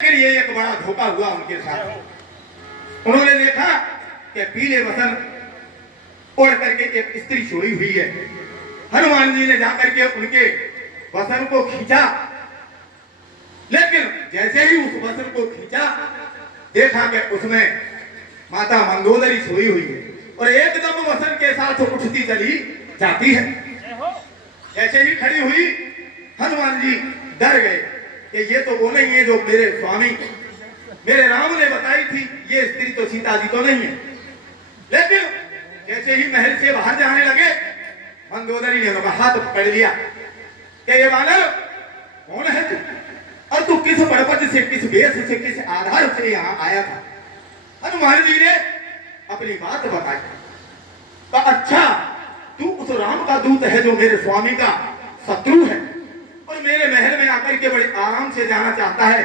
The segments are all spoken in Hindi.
फिर ये एक बड़ा धोखा हुआ उनके साथ। उन्होंने देखा कि पीले वसन ओढ़ करके एक स्त्री सोई हुई है। हनुमान जी ने जाकर के उनके वसन को खींचा, लेकिन जैसे ही उस वसन को खींचा देखा कि उसमें माता मंदोदरी सोई हुई है और एकदम वसन के साथ उठती चली जाती है। जैसे ही खड़ी हुई हनुमान जी डर गए कि ये तो वो नहीं है जो मेरे स्वामी मेरे राम ने बताई थी, ये स्त्री तो सीता जी तो नहीं है। लेकिन जैसे ही महल से बाहर जाने लगे मंदोदरी ने उनका हाथ पकड़ लिया कि ये वानर कौन है तू और तू किस पर्पज से, किस वेश से, किस आधार से यहाँ आया था। हनुमान जी ने अपनी बात बताई। तो अच्छा तू उस राम का दूत है जो मेरे स्वामी का शत्रु है और मेरे महल में आकर के बड़े आराम से जाना चाहता है।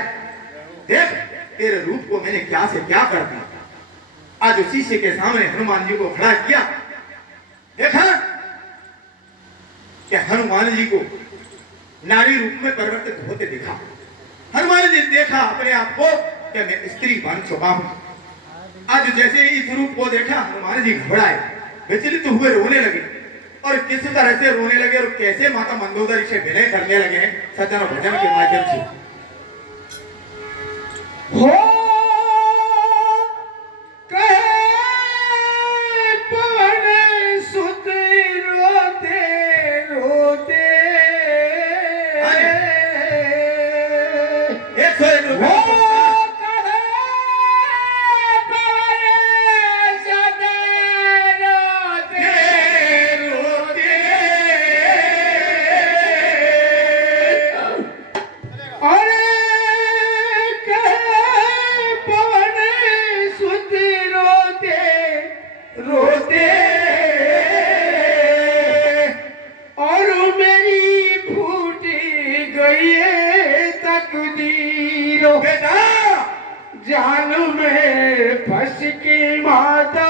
देख तेरे रूप को मैंने क्या से क्या कर दिया। आज उसी शीशे के सामने हनुमान जी को खड़ा किया। देखा कि हनुमान जी को नारी रूप में परिवर्तित होते देखा। हनुमान जी ने देखा अपने आप को कि मैं स्त्री बन चुका हूं। आज जैसे ही इस रूप को देखा हनुमान जी घबराए, विचलित हुए, रोने लगे और किस तरह से रोने लगे और कैसे माता मंदोदरी से विनय करने लगे हैं सज्जन भजन के माध्यम से। हो जान में फंस के माता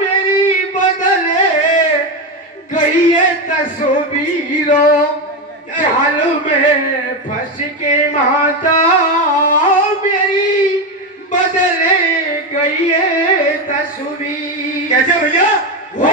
मेरी बदले गई है तस्वीरों। जाल में फंस के माता मेरी बदले गई है तस्वीर। कैसे भैया हो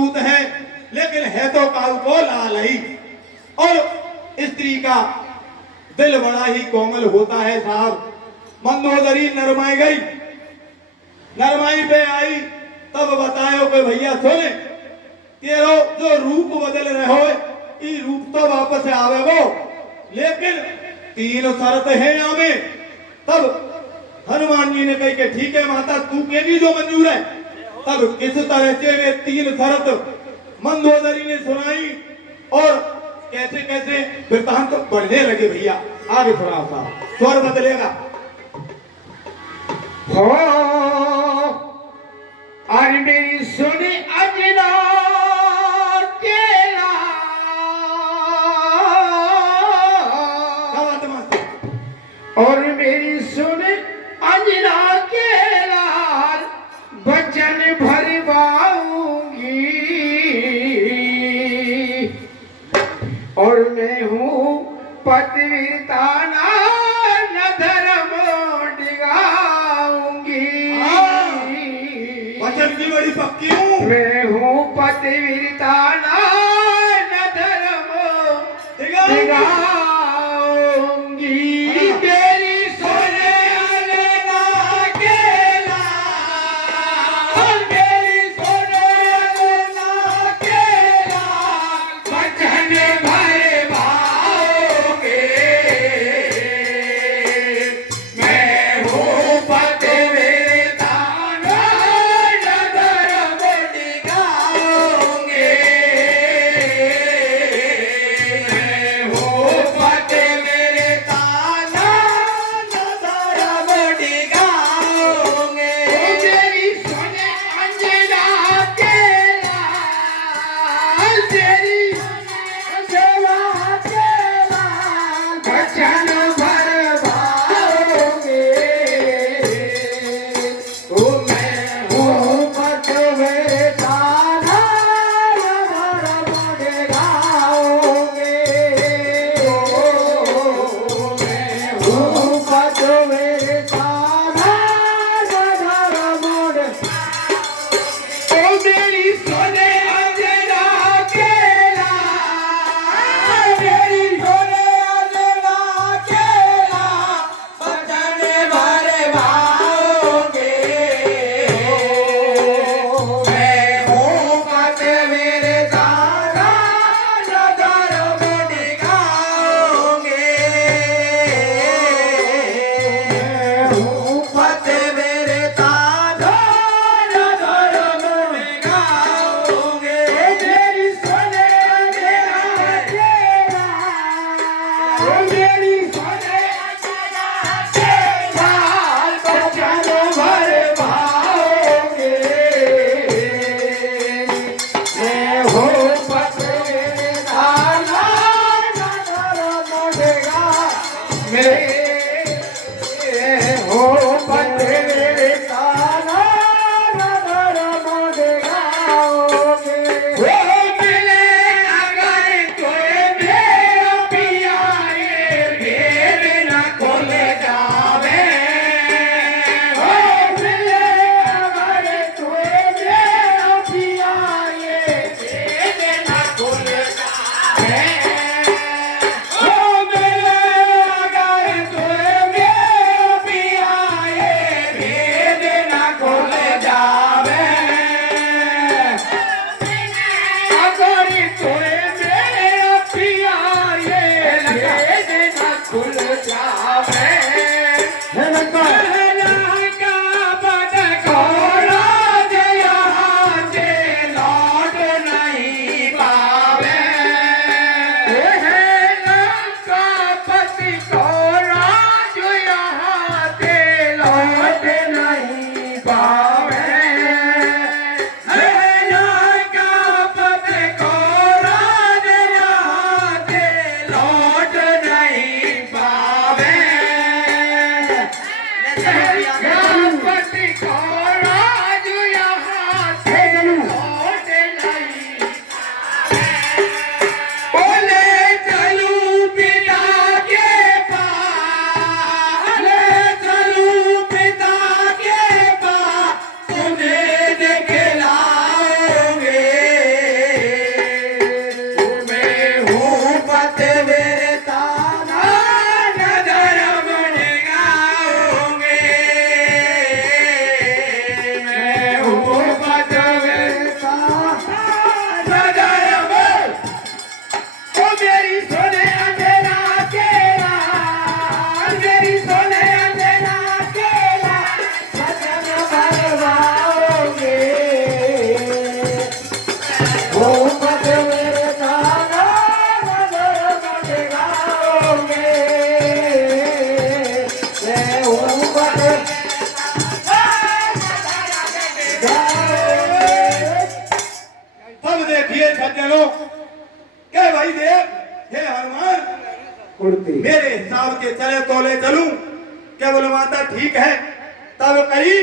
दूत है, लेकिन है तो काऊ को लाल ही। और स्त्री का दिल बड़ा ही कोमल होता है साहब। मंदोदरी नरमाई गई, नरमाई पे आई, तब बतायो कि भैया सुने तेरो जो रूप बदल रहे हो, ई रूप तो वापस आवे वो, लेकिन 3 शर्त है यहाँ में। तब हनुमान जी ने कही कि ठीक है माता, तू केगी जो मंजूर है। तब किस तरह से वे 3 शर्त मंदोदरी ने सुनाई और कैसे कैसे वृतांत बढ़ने लगे। भैया आगे सुनाओ साहब, स्वर बदलेगा। हो और मेरी सुनी अजना केला, क्या बात है मास्टर? और मेरी सुन अंजना केला, वचन भरवाऊंगी। और मैं हूँ पतिव्रता न धर्म डिगाऊंगी। वचन की बड़ी पक्की हूँ, मैं हूँ पतिव्रता न धर्म डिगाऊंगी। तेरी सोने अंगना केला, मेरी सोने अंगना केला, वचन भरवाओगे। मैं हूँ पतिव्रता न धर्म डिगाऊंगी। मैं हूँ पतिव्रता न धर्म डिगाऊंगी। तेरी सोने अंजना केला, तेरी अंजना केला, वचन भरवाओगे। ओ मैं हूँ पतिव्रता न धर्म डिगाऊंगी। मैं हूँ पतिव्रता न धर्म ओ मेरी सोने अंजना केला, मेरी सोने अंजना केला, वचन भरवाओगे। मैं हूँ पतिव्रता न धर्म डिगाऊंगी। मैं हूँ पतिव्रता न धर्म डिगाऊंगी। मेरी सोने अंजना केला, मेरी सोने अंजना केला, वचन भरवाओगे। मैं हूँ पतिव्रता न धर्म डिगाऊंगी। मैं हूँ पतिव्रता न धर्म डिगाऊंगी। ओ मिले अगर कोई मेरा पिया, ये भेद न खुल जावे। ओ मिले अगर कोई मेरा पिया, ये भेद न खुल जावे। ओ मिले अगर कोई मेरा पिया, ये भेद न खुल जावे। अगर कोई मेरा पिया, ये भेद न खुल जावे। लंका बद घोड़ा जे यहाँ से लौट नहीं पावे। लंका पति घोड़ा जो यहाँ से लौट नहीं पावे। लंका पति घोड़ा जो यहाँ से लौट नहीं पावे। घूमत मेरे नाना नगर मत गाओगे मैं घूमत तब देखिए सज्जनों के भाई देव हे हनुमान उड़ती मेरे हिसाब के चले तोले चलूं क्या बोले माता ठीक है तब कही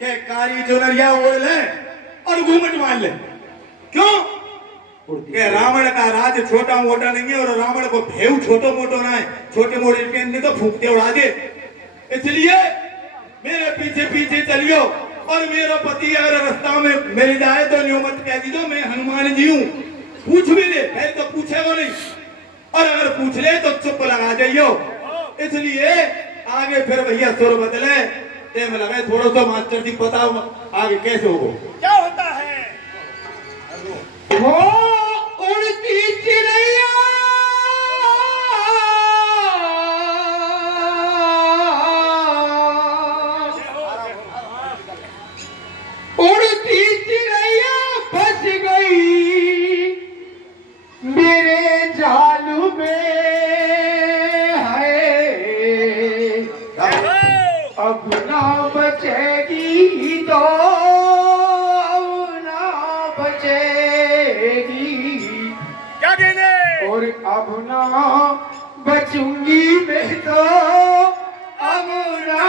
के कारी चुनरिया ओढ़ ले और घूमट मान ले क्यों उड़ती के रावण का राज छोटा मोटा नहीं है और रावण को भेव छोटो मोटो ना है छोटे मोटे के नहीं तो फूकते उड़ा दे इसलिए मेरे पीछे पीछे चलियो और मेरा पति अगर रास्ता में मिल जाए तो न्यू मत कह दीजो मैं हनुमान जी हूँ पूछ भी ले फिर तो पूछेगा नहीं और अगर पूछ ले तो चुप लगा जाइयो इसलिए आगे फिर भैया सुर बदले टाइम लगे थोड़ा सा मास्टर जी बताओ आगे कैसे होगा क्या होता है हो उड़ती चिड़ैया उड़ती चिड़ैया फंस गई मेरे जाल में है अब ना बचेगी तो अब ना बचेगी क्या देने और अब ना बचूंगी मैं तो अब ना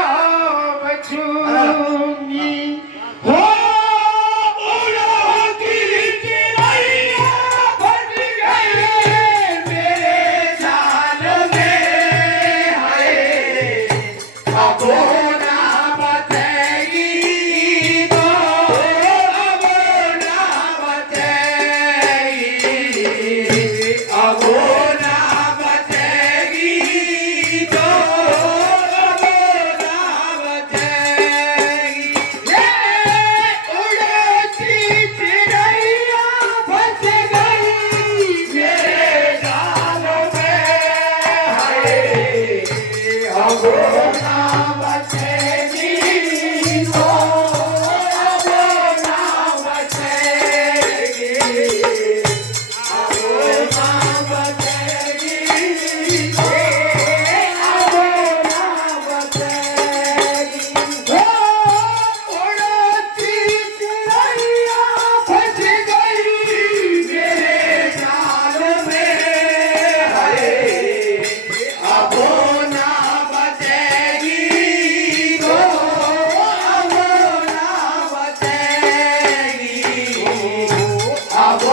बचूंगी हो उड़ती चिड़ैया फंस गई मेरे जाल में है अब ना बचेगी तो अब ना बचेगी अब ना बचेगी तो अब ना बचेगी ये उड़ती चिड़ैया फंस गई मेरे जाल में है अब ना बचेगी तो अब ना बचेगी अब ना बचेगी तो अब ना बचेगी हो उड़ती चिड़ैया फंस गई मेरे जाल में है अब ना बचेगी तो अब ना बचेगी अब